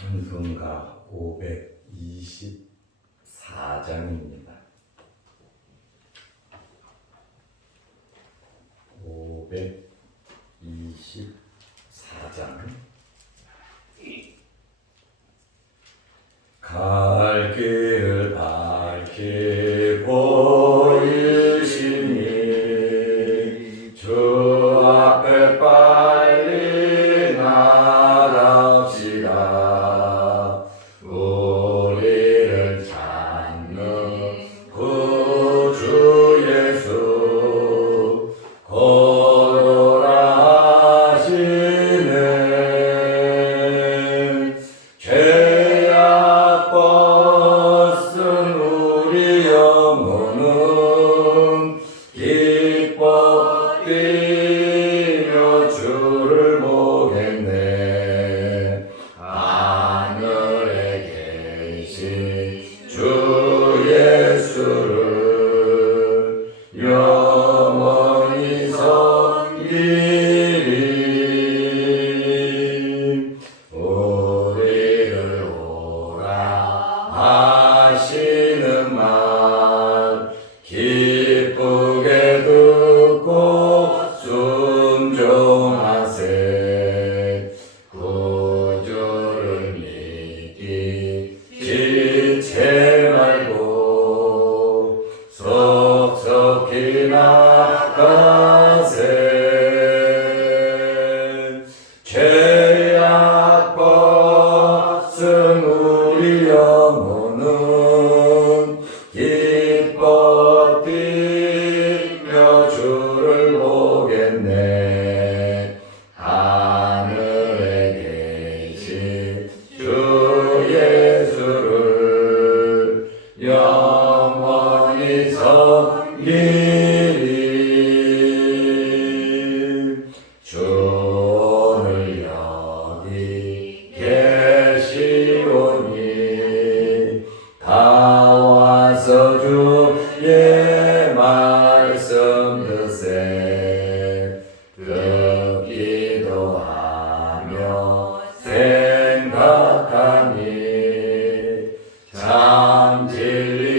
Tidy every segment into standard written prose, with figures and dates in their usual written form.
찬송가 524장입니다. 524장. 갈 길 밝히 보이시니 주 앞에 빨리 나갑시다. 우리를 찾는 구주 예수 곧 오라시네. 죄악 벗은 우리 영혼은 기뻐 뛰며 주를 보겠네. 하늘에 계신 주 예수를 영원히 섬기리. 우리를 오라 하시는 말 기쁘게 듣고 순종하세. 구주를 믿기 지체 말고 속속히 나가세. 죄악 벗은 우리 영혼은 기뻐 뛰며 주를 보겠네. 하늘에 계신 주 예수를 영원히 섬기리. 주 오늘 여기 계시오니 다 와서 주의 말씀 듣세. 듣기도 하며 생각하니 참 진리시로다.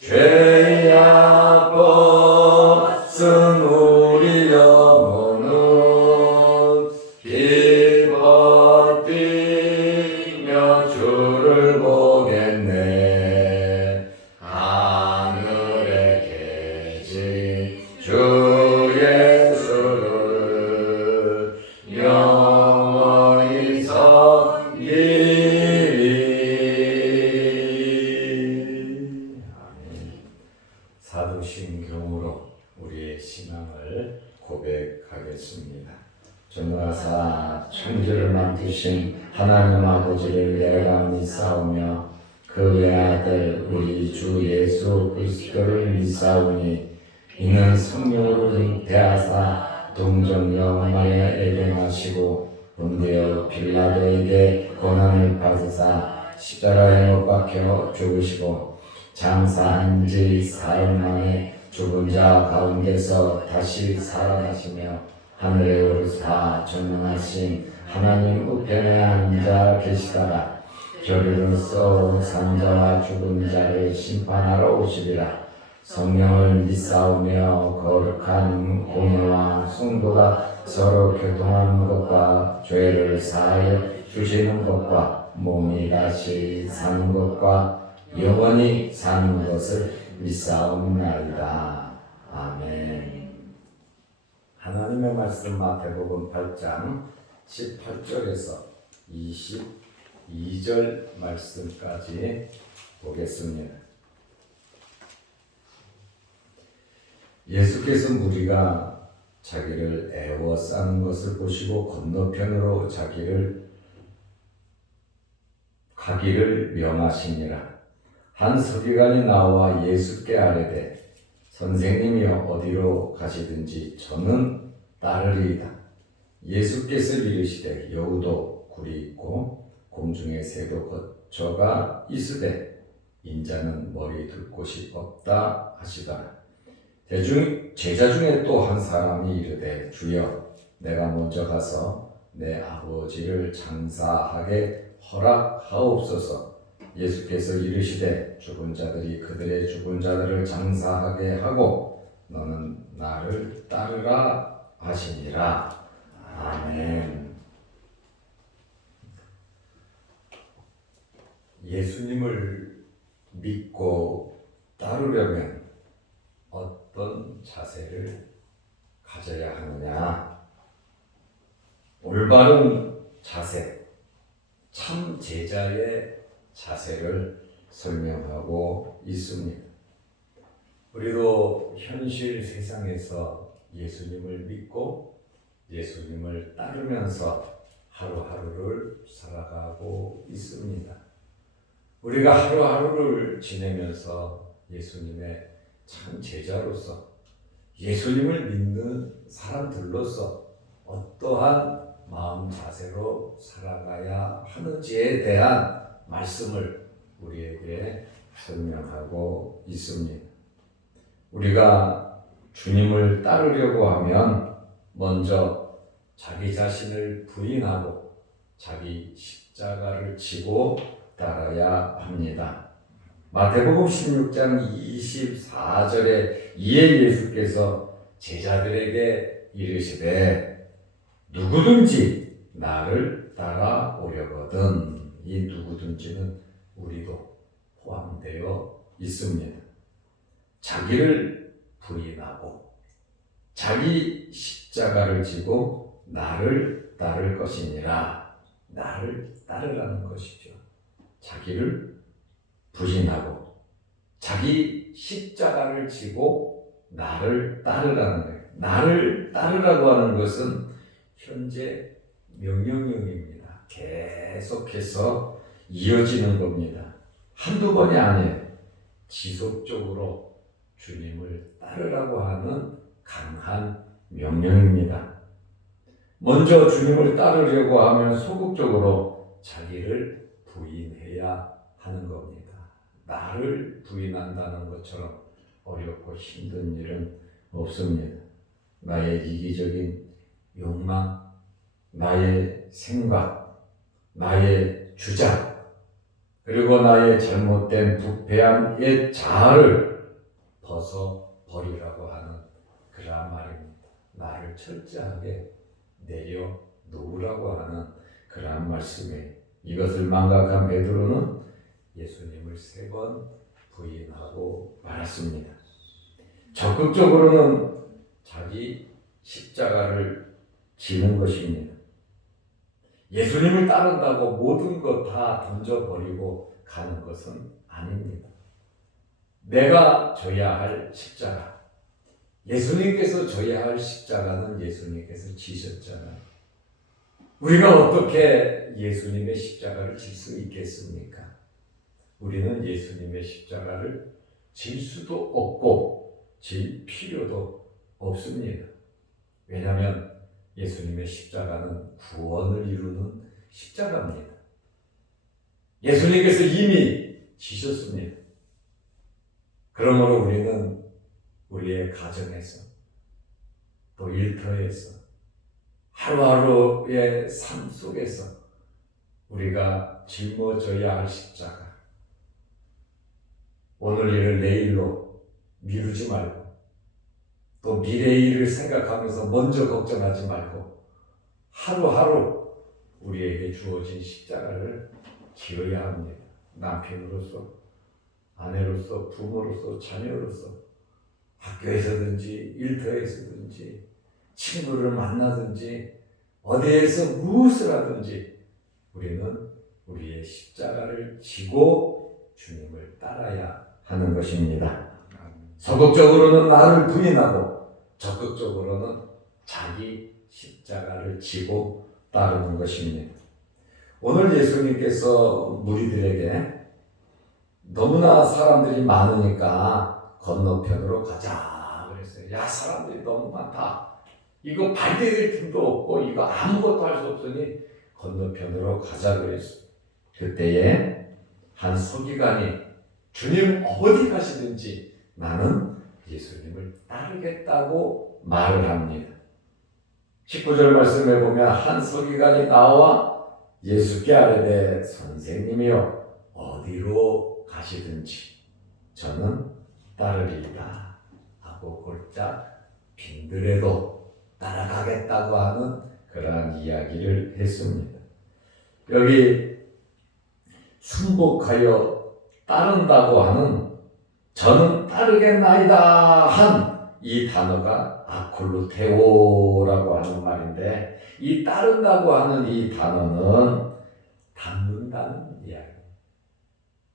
죄악 벗은 우리 영혼은 기뻐 뛰며 주를 보겠네. 하늘에 계신 주 예수를 영원히 섬기리. 아멘. 사도신경으로 우리의 신앙을 고백하겠습니다. 전능하사 천지를 만드신 하나님 아버지를 내가 믿사오며 그 외아들 우리 주 예수 그리스도를 믿사오니 이는 성령으로 잉태하사 동정녀 마리아에게 나시고 본디오 빌라도에게 고난을 받으사 십자가에 못 박혀 죽으시고 장사한 지 사흘 만에 죽은 자 가운데서 다시 살아나시며 하늘에 오르사 전능하신 하나님 우편에 앉아 계시다가 저리로서 산자와 죽은 자를 심판하러 오시리라. 성령을 믿사오며 거룩한 공예와 성도가 서로 교통하는 것과 죄를 사하여 주시는 것과 몸이 다시 사는 것과 영원히 사는 것을 믿사옵나이다. 아멘. 하나님의 말씀 마태복음 8장 18절에서 22절 말씀까지 보겠습니다. 예수께서 무리가 자기를 애워싸는 것을 보시고 건너편으로 가기를 명하시니라. 한 서기관이 나와 예수께 아뢰되 선생님이여 어디로 가시든지 저는 따르리이다. 예수께서 이르시되 여우도 굴이 있고 공중의 새도 거처가 있으되 인자는 머리 둘 곳이 없다 하시더라. 제자 중에 또 한 사람이 이르되 주여 내가 먼저 가서 내 아버지를 장사하게 허락하옵소서. 예수께서 이르시되 죽은 자들이 그들의 죽은 자들을 장사하게 하고 너는 나를 따르라 하시니라. 아멘. 예수님을 믿고 따르려면 어떤 자세를 가져야 하느냐? 올바른 자세, 참 제자의 자세를 설명하고 있습니다. 우리도 현실 세상에서 예수님을 믿고 예수님을 따르면서 하루하루를 살아가고 있습니다. 우리가 하루하루를 지내면서 예수님의 참 제자로서 예수님을 믿는 사람들로서 어떠한 마음 자세로 살아가야 하는지에 대한 말씀을 우리에게 설명하고 있습니다. 우리가 주님을 따르려고 하면 먼저 자기 자신을 부인하고 자기 십자가를 지고 따라야 합니다. 마태복음 16장 24절에 이에 예수께서 제자들에게 이르시되 누구든지 나를 따라오려거든. 이 누구든지는 우리도 포함되어 있습니다. 자기를 부인하고 자기 십자가를 지고 나를 따를 것이니라. 나를 따르라는 것이죠. 자기를 부인하고 자기 십자가를 지고 나를 따르라는 거예요. 나를 따르라고 하는 것은 현재 명령형입니다. 계속해서 이어지는 겁니다. 한두 번이 아니에요. 지속적으로 주님을 따르라고 하는 강한 명령입니다. 먼저 주님을 따르려고 하면 소극적으로 자기를 부인해야 하는 겁니다. 나를 부인한다는 것처럼 어렵고 힘든 일은 없습니다. 나의 이기적인 욕망, 나의 생각, 나의 주장, 그리고 나의 잘못된 부패한 옛 자아를 벗어버리라고 하는 그러한 말입니다. 나를 철저하게 내려놓으라고 하는 그러한 말씀이에요. 이것을 망각한 베드로는 예수님을 3번 부인하고 말았습니다. 적극적으로는 자기 십자가를 지는 것입니다. 예수님을 따른다고 모든 것 다 던져버리고 가는 것은 아닙니다. 내가 져야 할 십자가, 예수님께서 져야 할 십자가는 예수님께서 지셨잖아요. 우리가 어떻게 예수님의 십자가를 질 수 있겠습니까? 우리는 예수님의 십자가를 질 수도 없고 질 필요도 없습니다. 왜냐하면 예수님의 십자가는 구원을 이루는 십자가입니다. 예수님께서 이미 지셨습니다. 그러므로 우리는 우리의 가정에서 또 일터에서 하루하루의 삶 속에서 우리가 짊어져야 할 십자가, 오늘 일을 내일로 미루지 말고 또 미래의 일을 생각하면서 먼저 걱정하지 말고 하루하루 우리에게 주어진 십자가를 지어야 합니다. 남편으로서, 아내로서, 부모로서, 자녀로서, 학교에서든지 일터에서든지 친구를 만나든지 어디에서 무엇을 하든지 우리는 우리의 십자가를 지고 주님을 따라야 하는 것입니다. 소극적으로는 나를 부인하고 적극적으로는 자기 십자가를 지고 따르는 것입니다. 오늘 예수님께서 무리들에게 너무나 사람들이 많으니까 건너편으로 가자 그랬어요. 야, 사람들이 너무 많다. 이거 발디딜 틈도 없고 이거 아무것도 할 수 없으니 건너편으로 가자 그랬어요. 그때에 한 서기관이 주님 어디 가시든지 나는 예수님을 따르겠다고 말을 합니다. 19절 말씀에 보면 한 서기관이 나와 예수께 아뢰되 선생님이여 어디로 가시든지 저는 따르리이다 하고 골짝 빈들에도 따라가겠다고 하는 그러한 이야기를 했습니다. 여기 순복하여 따른다고 하는 저는 따르겠나이다 한 이 단어가 아콜루테오라고 하는 말인데, 이 따른다고 하는 이 단어는 닮는다는 이야기,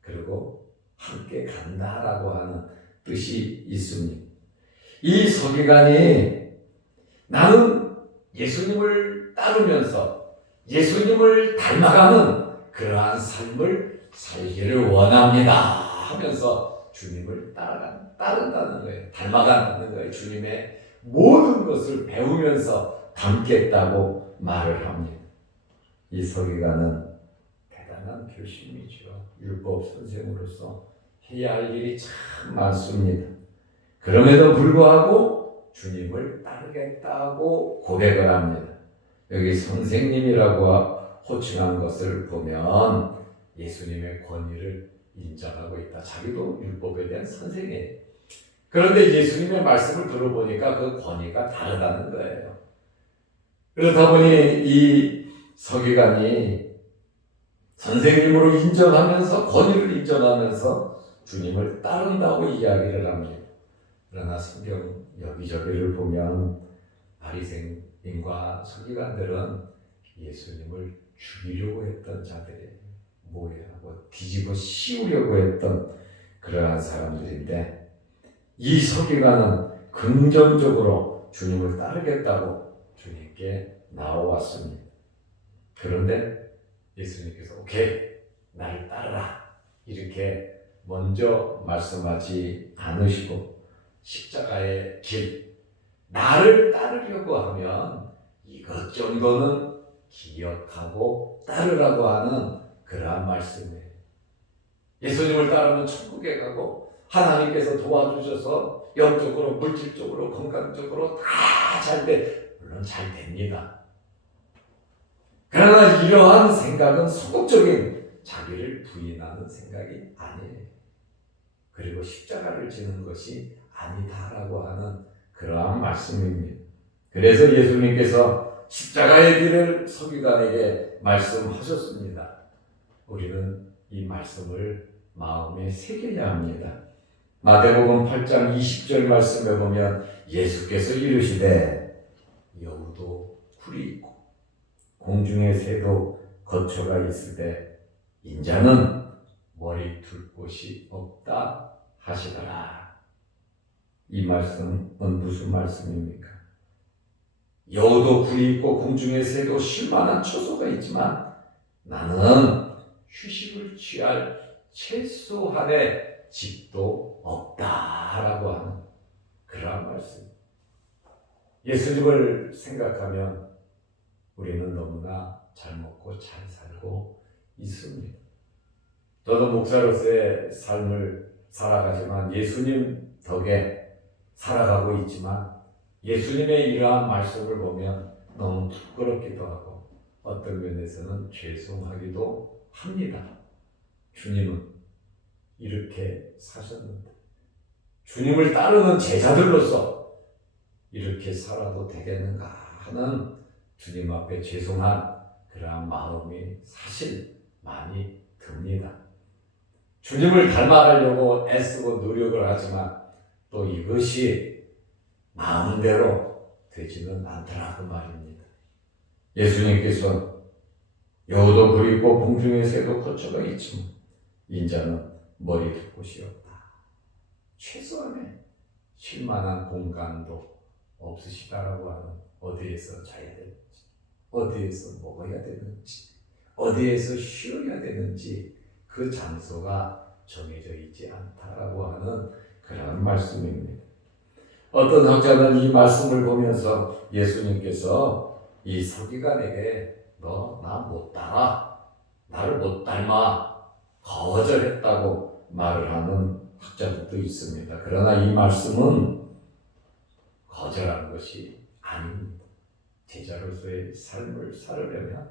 그리고 함께 간다라고 하는 뜻이 있습니다. 이 서기관이 나는 예수님을 따르면서 예수님을 닮아가는 그러한 삶을 살기를 원합니다 하면서 주님을 따른다는 거예요. 닮아간다는 거예요. 주님의 모든 것을 배우면서 닮겠다고 말을 합니다. 이 서기관은 대단한 결심이죠. 율법 선생으로서 해야 할 일이 참 많습니다. 그럼에도 불구하고 주님을 따르겠다고 고백을 합니다. 여기 선생님이라고 호칭한 것을 보면 예수님의 권위를 인정하고 있다. 자기도 율법에 대한 선생이에요. 그런데 예수님의 말씀을 들어보니까 그 권위가 다르다는 거예요. 그렇다 보니 이 서기관이 선생님으로 인정하면서 권위를 인정하면서 주님을 따른다고 이야기를 합니다. 그러나 성경 여기저기를 보면 바리새인과 서기관들은 예수님을 죽이려고 했던 자들이에요. 모해하고 뒤집어 씌우려고 했던 그러한 사람들인데, 이 서기관은 긍정적으로 주님을 따르겠다고 주님께 나와왔습니다. 그런데 예수님께서 오케이, 나를 따르라 이렇게 먼저 말씀하지 않으시고 십자가의 길, 나를 따르려고 하면 이것 정도는 기억하고 따르라고 하는 그러한 말씀이에요. 예수님을 따르면 천국에 가고 하나님께서 도와주셔서 영적으로, 물질적으로, 건강적으로 다 잘 돼. 물론 잘 됩니다. 그러나 이러한 생각은 소극적인 자기를 부인하는 생각이 아니에요. 그리고 십자가를 지는 것이 아니다라고 하는 그러한 말씀입니다. 그래서 예수님께서 십자가의 길을 서기관에게 말씀하셨습니다. 우리는 이 말씀을 마음에 새겨야 합니다. 마태복음 8장 20절 말씀에 보면 예수께서 이르시되 여우도 굴이 있고 공중의 새도 거처가 있으되 인자는 머리 둘 곳이 없다 하시더라. 이 말씀은 무슨 말씀입니까? 여우도 굴이 있고 공중의 새도 쉴만한 처소가 있지만 나는 휴식을 취할 최소한의 집도 없다라고 하는 그러한 말씀. 예수님을 생각하면 우리는 너무나 잘 먹고 잘 살고 있습니다. 저도 목사로서의 삶을 살아가지만 예수님 덕에 살아가고 있지만 예수님의 이러한 말씀을 보면 너무 부끄럽기도 하고 어떤 면에서는 죄송하기도 합니다. 주님은 이렇게 사셨는데 주님을 따르는 제자들로서 이렇게 살아도 되겠는가 하는 주님 앞에 죄송한 그러한 마음이 사실 많이 듭니다. 주님을 닮아가려고 애쓰고 노력을 하지만 또 이것이 마음대로 되지는 않더라 그 말입니다. 예수님께서 여우도 굴이 있고 공중의 새도 거처가 있지만 인자는 머리 둘 곳이 없다. 최소한의 쉴만한 공간도 없으시다라고 하는, 어디에서 자야 되는지, 어디에서 먹어야 되는지, 어디에서 쉬어야 되는지 그 장소가 정해져 있지 않다라고 하는 그런 말씀입니다. 어떤 학자는 이 말씀을 보면서 예수님께서 이 서기관에게 너 나 못 따라, 나를 못 닮아 거절했다고 말을 하는 학자들도 있습니다. 그러나 이 말씀은 거절한 것이 아닙니다. 제자로서의 삶을 살으려면,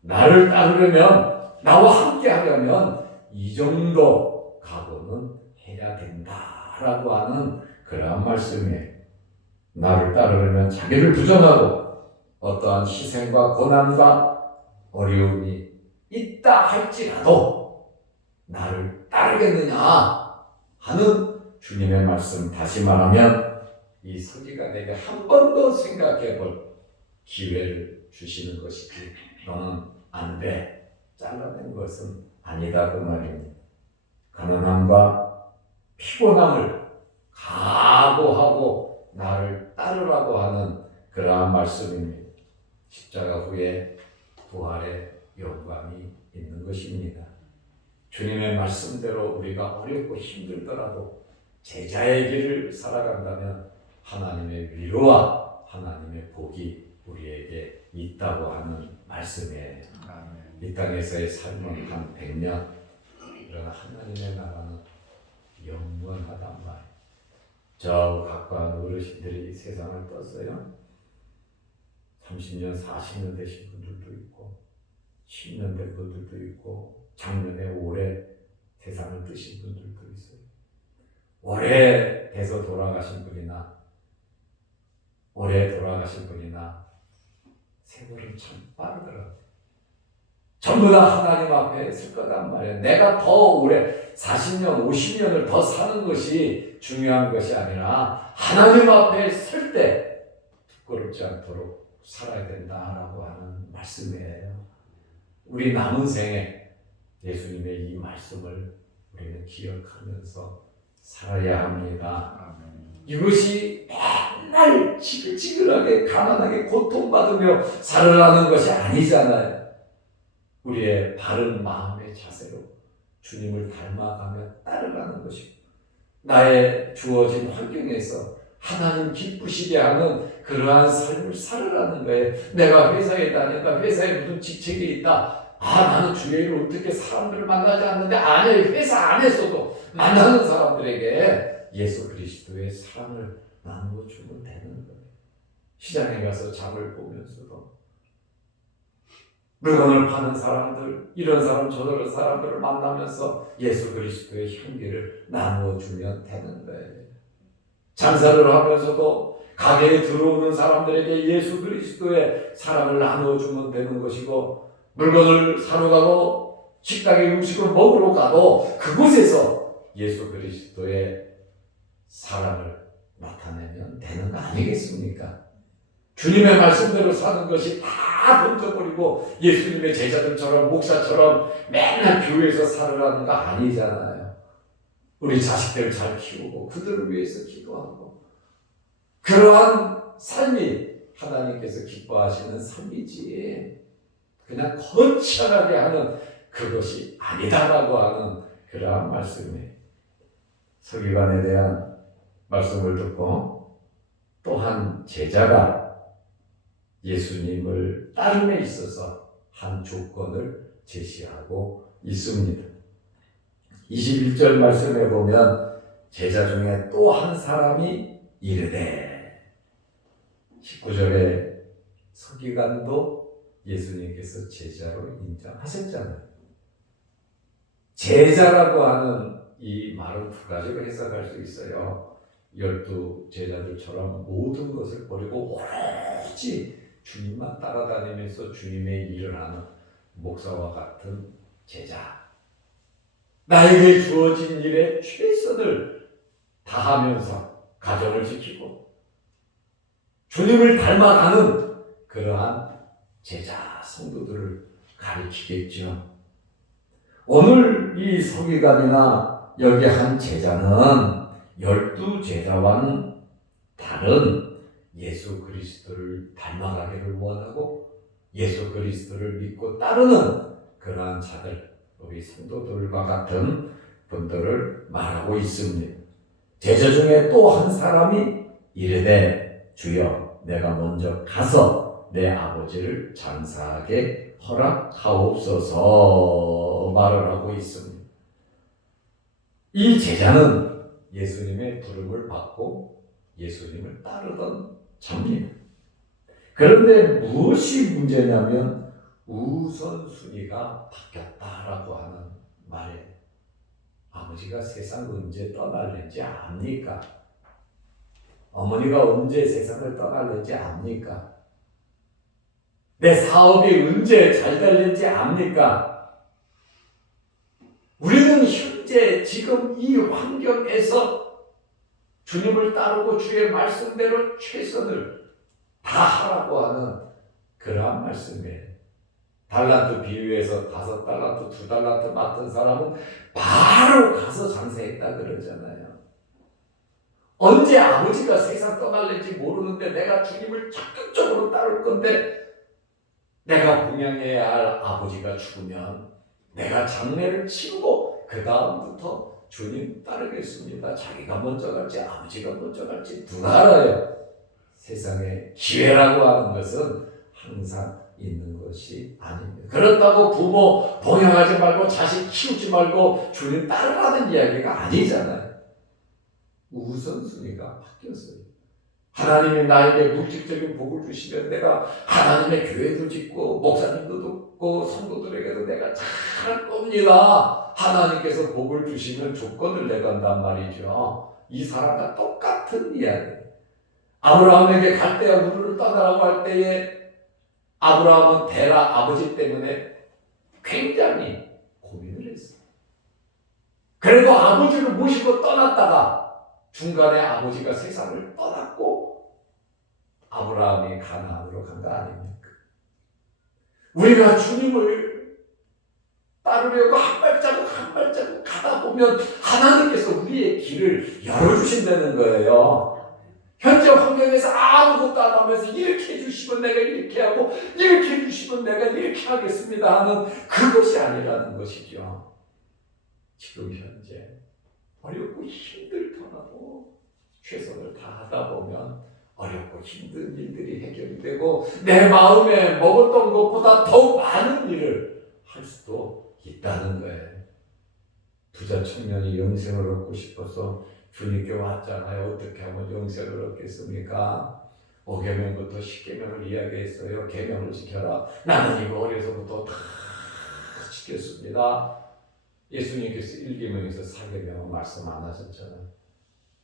나를 따르려면, 나와 함께 하려면 이 정도 각오는 해야 된다라고 하는 그러한 말씀이에요. 나를 따르려면 자기를 부정하고 어떠한 희생과 고난과 어려움이 있다 할지라도 나를 따르겠느냐 하는 주님의 말씀, 다시 말하면 이 서기관에게 한 번 더 생각해 볼 기회를 주시는 것이지, 너는 안 돼, 잘라낸 것은 아니다, 그 말입니다. 가난함과 피곤함을 각오하고 나를 따르라고 하는 그러한 말씀입니다. 십자가 후에 부활의 영광이 있는 것입니다. 주님의 말씀대로 우리가 어렵고 힘들더라도 제자의 길을 살아간다면 하나님의 위로와 하나님의 복이 우리에게 있다고 하는 말씀이에요. 이 땅에서의 삶은 한 100년, 그러나 하나님의 나라는 영원하단 말이에요. 저 각과 어르신들이 세상을 떴어요. 30년, 40년 되신 분들도 있고 10년 된 분들도 있고 작년에 올해 세상을 뜨신 분들도 있어요. 오래 돼서 돌아가신 분이나 오래 돌아가신 분이나 세월은 참 빠르더라고요. 전부 다 하나님 앞에 있을 거란 말이에요. 내가 더 오래 40년, 50년을 더 사는 것이 중요한 것이 아니라 하나님 앞에 설 때 부끄럽지 않도록 살아야 된다라고 하는 말씀이에요. 우리 남은 생에 예수님의 이 말씀을 우리는 기억하면서 살아야 합니다. 이것이 맨날 지글지글하게 가난하게 고통받으며 살아가는 것이 아니잖아요. 우리의 바른 마음의 자세로 주님을 닮아가며 따라가는 것이고, 나의 주어진 환경에서 하나님 기쁘시게 하는 그러한 삶을 살아가는 거예요. 내가 회사에 다닌다, 회사에 무슨 직책이 있다, 나는 주일을 어떻게 사람들을 만나지 않는데, 아니, 회사 안에서도 만나는 사람들에게 예수 그리스도의 사랑을 나누어 주면 되는 거예요. 시장에 가서 장을 보면서도 물건을 파는 사람들, 이런 사람 저런 사람들을 만나면서 예수 그리스도의 향기를 나누어 주면 되는 거예요. 장사를 하면서도 가게에 들어오는 사람들에게 예수 그리스도의 사랑을 나누어 주면 되는 것이고, 물건을 사러 가고 식당에 음식을 먹으러 가도 그곳에서 예수 그리스도의 사랑을 나타내면 되는 거 아니겠습니까? 주님의 말씀대로 사는 것이 다 던져버리고 예수님의 제자들처럼 목사처럼 맨날 교회에서 살으라는 거 아니잖아요. 우리 자식들 잘 키우고 그들을 위해서 기도하고, 그러한 삶이 하나님께서 기뻐하시는 삶이지, 그냥 거창하게 하는 그것이 아니다라고 하는 그러한 말씀이에요. 서기관에 대한 말씀을 듣고 또한 제자가 예수님을 따름에 있어서 한 조건을 제시하고 있습니다. 21절 말씀에 보면 제자 중에 또 한 사람이 이르되, 19절에 서기관도 예수님께서 제자로 인정하셨잖아요. 제자라고 하는 이 말은 두 가지로 해석할 수 있어요. 12 제자들처럼 모든 것을 버리고 오로지 주님만 따라다니면서 주님의 일을 하는 목사와 같은 제자. 나에게 주어진 일에 최선을 다하면서 가정을 지키고 주님을 닮아가는 그러한 제자 성도들을 가리키겠죠. 오늘 이 서기관이나 여기 한 제자는 12 제자와는 다른 예수 그리스도를 닮아가기를 원하고 예수 그리스도를 믿고 따르는 그러한 자들, 우리 성도들과 같은 분들을 말하고 있습니다. 제자 중에 또 한 사람이 이르되, 주여, 내가 먼저 가서 내 아버지를 장사하게 허락하옵소서 말을 하고 있습니다. 이 제자는 예수님의 부름을 받고 예수님을 따르던 자입니다. 그런데 무엇이 문제냐면 우선순위가 바뀌었다라고 하는 말이에요. 아버지가 세상 언제 떠날는지 압니까? 어머니가 언제 세상을 떠날는지 압니까? 내 사업이 언제 잘 될는지 압니까? 우리는 현재 지금 이 환경에서 주님을 따르고 주의 말씀대로 최선을 다하라고 하는 그러한 말씀이에요. 달란트 비유에서 5달란트, 2달란트 맡은 사람은 바로 가서 장사했다 그러잖아요. 언제 아버지가 세상 떠날는지 모르는데 내가 주님을 적극적으로 따를 건데 내가 분양해야 할 아버지가 죽으면 내가 장례를 치르고 그 다음부터 주님 따르겠습니다. 자기가 먼저 갈지 아버지가 먼저 갈지 누가 알아요? 세상에 기회라고 하는 것은 항상 있는 것이 아닙니다. 그렇다고 부모 봉양하지 말고 자식 키우지 말고 주님 따르라는 이야기가 아니잖아요. 우선순위가 바뀌었어요. 하나님이 나에게 물질적인 복을 주시면 내가 하나님의 교회도 짓고 목사님도 돕고 성도들에게도 내가 잘할 겁니다. 하나님께서 복을 주시면 조건을 내건단 말이죠. 이 사람과 똑같은 이야기. 아브라함에게 갈대아 우르를 떠나라고 할 때에 아브라함은 데라 아버지 때문에 굉장히 고민을 했어요. 그래도 아버지를 모시고 떠났다가 중간에 아버지가 세상을 떠났고 아브라함이 가나안으로 간 거 아닙니까? 우리가 주님을 따르려고 한 발자국 한 발자국 가다 보면 하나님께서 우리의 길을 열어주신다는 거예요. 현재 환경에서 아무것도 안 하면서 이렇게 해주시면 내가 이렇게 하고 이렇게 해주시면 내가 이렇게 하겠습니다 하는 그것이 아니라는 것이죠. 지금 현재 어렵고 힘들더라도 최선을 다하다 보면 어렵고 힘든 일들이 해결이 되고 내 마음에 먹었던 것보다 더 많은 일을 할 수도 있다는 거예요. 부자 청년이 영생을 얻고 싶어서 주님께 왔잖아요. 어떻게 하면 영생을 얻겠습니까? 5계명부터 10계명을 이야기했어요. 계명을 지켜라. 나는 이거 어려서부터 다 지켰습니다. 예수님께서 1계명에서 4계명 말씀 안 하셨잖아요.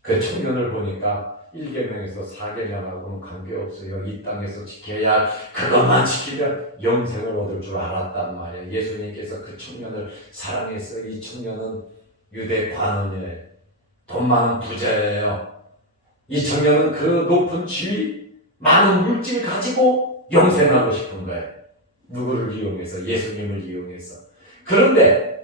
그 청년을 보니까 1계명에서 4계명하고는 관계없어요. 이 땅에서 지켜야 그것만 지키면 영생을 얻을 줄 알았단 말이에요. 예수님께서 그 청년을 사랑했어요. 이 청년은 유대 관원이에요. 돈 많은 부자예요. 이 청년은 그 높은 지위, 많은 물질 가지고 영생하고 싶은 거예요. 누구를 이용해서? 예수님을 이용해서. 그런데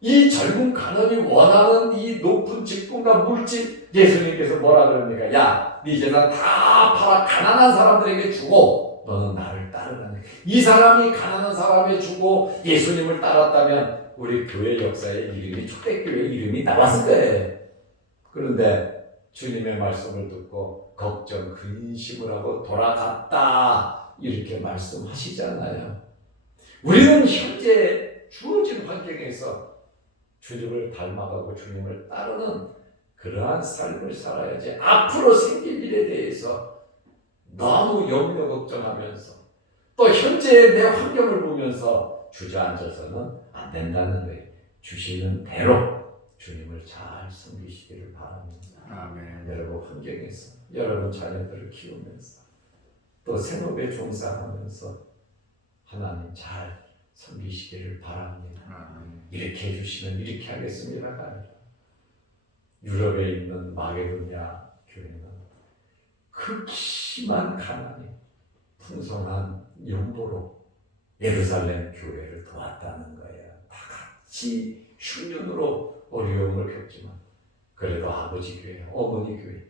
이 젊은 가난이 원하는 이 높은 직분과 물질, 예수님께서 뭐라 그럽니까? 야, 네 재산 다 팔아 가난한 사람들에게 주고 너는 나를 따르라는. 이 사람이 가난한 사람에 주고 예수님을 따랐다면 우리 교회 역사에 이름이 초대교회 이름이 나왔을 거예요. 그런데 주님의 말씀을 듣고 걱정, 근심을 하고 돌아갔다 이렇게 말씀하시잖아요. 우리는 현재 주어진 환경에서 주님을 닮아가고 주님을 따르는 그러한 삶을 살아야지 앞으로 생길 일에 대해서 너무 염려 걱정하면서 또 현재의 내 환경을 보면서 주저앉아서는 안 된다는 거예요. 주시는 대로 주님을 잘 섬기시기를 바랍니다. 아멘. 여러분 환경에서 여러분 자녀들을 키우면서 또 생업에 종사하면서 하나님 잘 섬기시기를 바랍니다. 아멘. 이렇게 해주시면 이렇게 하겠습니다. 유럽에 있는 마게도냐 교회는 극심한 가난이 풍성한 연보로 예루살렘 교회를 도왔다는 거예요. 다 같이 흉년으로 어려움을 겪지만 그래도 아버지 교회, 어머니 교회,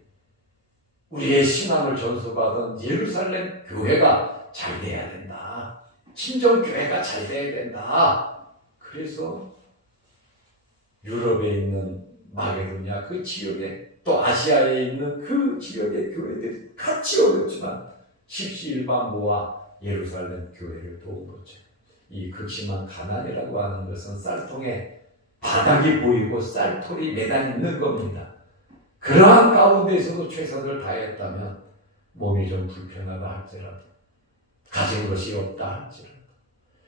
우리의 신앙을 전수받은 예루살렘 교회가 잘 돼야 된다. 친정 교회가 잘 돼야 된다. 그래서 유럽에 있는 마게도냐 그 지역에 또 아시아에 있는 그 지역의 교회들이 같이 어렵지만 십시일반 모아 예루살렘 교회를 도운 거죠. 이 극심한 가난이라고 하는 것은 쌀통에 바닥이 보이고 쌀털이 매달 있는 겁니다. 그러한 가운데에서도 최선을 다했다면 몸이 좀 불편하다 할지라도 가진 것이 없다 할지라도,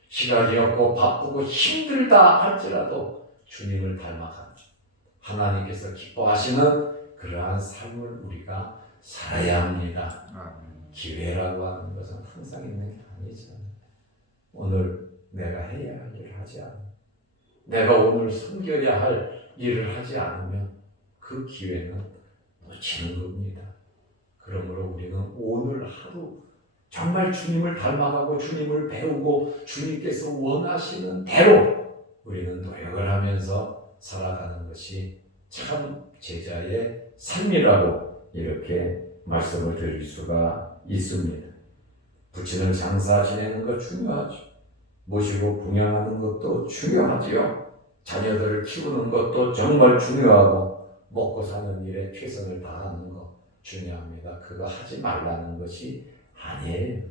시간이 없고 바쁘고 힘들다 할지라도 주님을 닮아가는 하나님께서 기뻐하시는 그러한 삶을 우리가 살아야 합니다. 기회라고 하는 것은 항상 있는 게 아니잖아요. 오늘 내가 해야 할 일을 하지 않으면, 내가 오늘 섬겨야 할 일을 하지 않으면 그 기회는 놓치는 겁니다. 그러므로 우리는 오늘 하루 정말 주님을 닮아가고 주님을 배우고 주님께서 원하시는 대로 우리는 노력을 하면서 살아가는 것이 참 제자의 삶이라고 이렇게 말씀을 드릴 수가 있습니다. 부친을 장사 지내는 것 중요하죠. 모시고 궁양하는 것도 중요하지요. 자녀들을 키우는 것도 정말 중요하고 먹고 사는 일에 최선을 다하는 것 중요합니다. 그거 하지 말라는 것이 아니에요.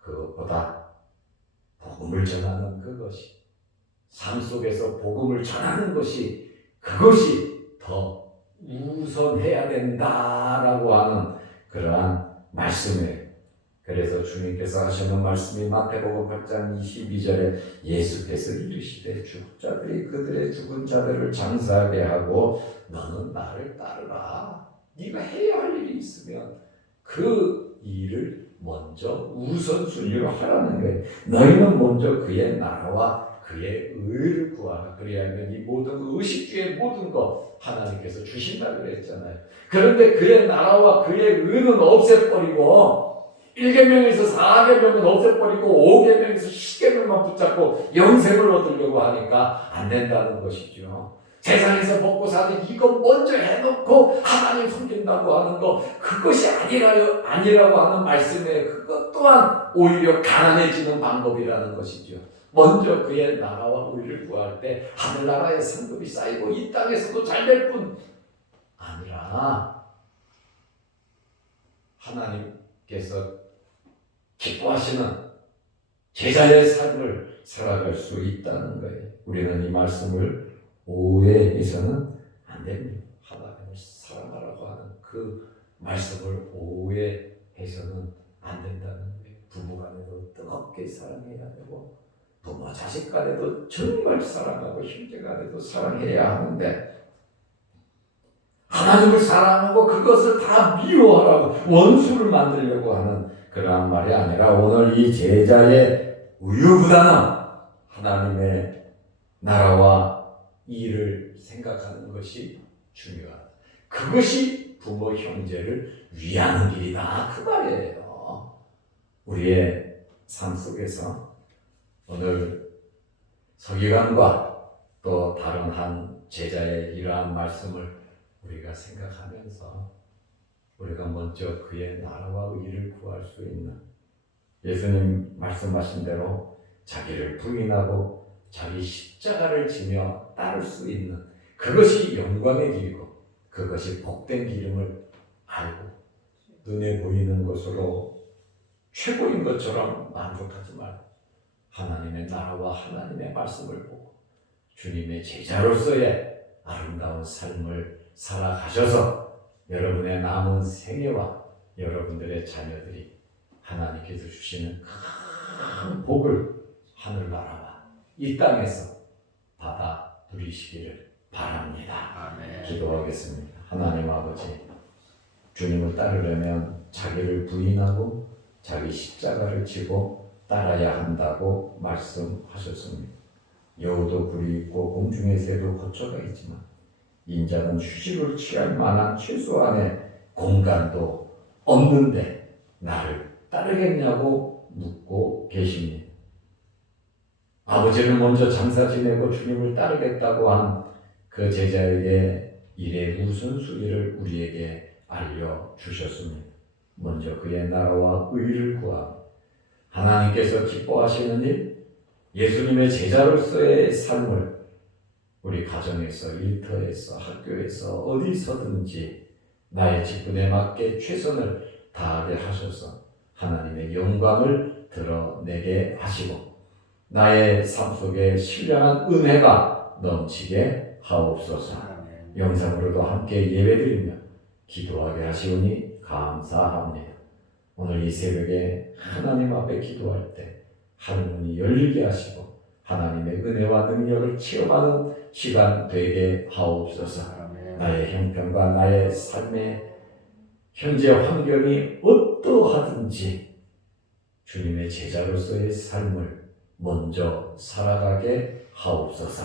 그것보다 복음을 전하는 그것이, 삶 속에서 복음을 전하는 것이, 그것이 더 우선해야 된다라고 하는 그러한 말씀이에요. 그래서 주님께서 하시는 말씀이 마태복음 8장 22절에 예수께서 이르시되 죽자들이 그들의 죽은 자들을 장사하게 하고 너는 나를 따르라. 네가 해야 할 일이 있으면 그 일을 먼저 우선순위로 하라는 거예요. 너희는 먼저 그의 나라와 그의 의를 구하라. 그리하면 이 모든 의식주의 모든 것 하나님께서 주신다 그랬잖아요. 그런데 그의 나라와 그의 의는 없애버리고 1계명에서 4계명은 없애버리고 5계명에서 10계명만 붙잡고 영생을 얻으려고 하니까 안 된다는 것이죠. 세상에서 먹고 사는 이거 먼저 해놓고 하나님 섬긴다고 하는 거, 그것이 아니라고 하는 말씀에 그것 또한 오히려 가난해지는 방법이라는 것이죠. 먼저 그의 나라와 의를 구할 때 하늘나라의 상급이 쌓이고 이 땅에서도 잘 될 뿐 아니라 하나님께서 기뻐하시는 제자의 삶을 살아갈 수 있다는 거예요. 우리는 이 말씀을 오해해서는 안 됩니다. 하나님을 사랑하라고 하는 그 말씀을 오해해서는 안 된다는 거예요. 부부간에도 뜨겁게 사랑해야 되고 부모 자식 간에도 정말 사랑하고 형제 간에도 사랑해야 하는데, 하나님을 사랑하고 그것을 다 미워하라고 원수를 만들려고 하는 그러한 말이 아니라 오늘 이 제자의 우유부단한 하나님의 나라와 일을 생각하는 것이 중요하다. 그것이 부모 형제를 위하는 길이다 그 말이에요. 우리의 삶 속에서 오늘 서기관과 또 다른 한 제자의 이러한 말씀을 우리가 생각하면서 우리가 먼저 그의 나라와 의를 구할 수 있는, 예수님 말씀하신 대로 자기를 부인하고 자기 십자가를 지며 따를 수 있는 그것이 영광의 길이고 그것이 복된 길임을 알고 눈에 보이는 것으로 최고인 것처럼 만족하지 말고 하나님의 나라와 하나님의 말씀을 보고 주님의 제자로서의 아름다운 삶을 살아가셔서 여러분의 남은 생애와 여러분들의 자녀들이 하나님께서 주시는 큰 복을 하늘나라와 이 땅에서 받아 누리시기를 바랍니다. 아멘. 기도하겠습니다. 하나님 아버지, 주님을 따르려면 자기를 부인하고 자기 십자가를 지고 따라야 한다고 말씀하셨습니다. 여우도 굴이 있고 공중의 새도 거처가 있지만 인자는 휴식을 취할 만한 최소한의 공간도 없는데 나를 따르겠냐고 묻고 계십니다. 아버지를 먼저 장사 지내고 주님을 따르겠다고 한 그 제자에게 일의 우선순위를 우리에게 알려주셨습니다. 먼저 그의 나라와 의를 구하고 하나님께서 기뻐하시는 일, 예수님의 제자로서의 삶을 우리 가정에서, 일터에서, 학교에서, 어디서든지 나의 직분에 맞게 최선을 다하게 하셔서 하나님의 영광을 드러내게 하시고 나의 삶 속에 신령한 은혜가 넘치게 하옵소서. 영상으로도 함께 예배드리며 기도하게 하시오니 감사합니다. 오늘 이 새벽에 하나님 앞에 기도할 때 하늘문이 열리게 하시고 하나님의 은혜와 능력을 체험하는 시간 되게 하옵소서. 나의 형편과 나의 삶의 현재 환경이 어떠하든지 주님의 제자로서의 삶을 먼저 살아가게 하옵소서.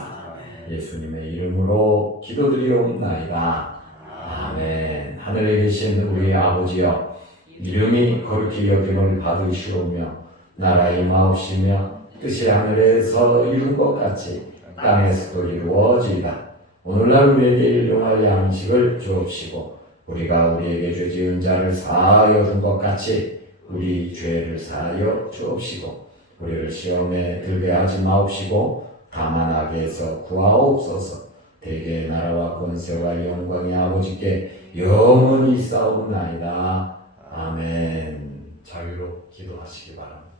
예수님의 이름으로 기도드리옵나이다. 아멘. 하늘에 계신 우리 아버지여, 이름이 거룩히 여김을 받으시오며 나라의 임하옵시며 뜻이 하늘에서 이룬 것 같이 땅에서도 이루어지이다. 오늘날 우리에게 일용할 양식을 주옵시고 우리가 우리에게 죄 지은 자를 사하여 준 것 같이 우리 죄를 사하여 주옵시고 우리를 시험에 들게 하지 마옵시고 다만 악에서 구하옵소서. 대개의 나라와 권세와 영광이 아버지께 영원히 싸움나이다. 아멘. 자유로 기도하시기 바랍니다.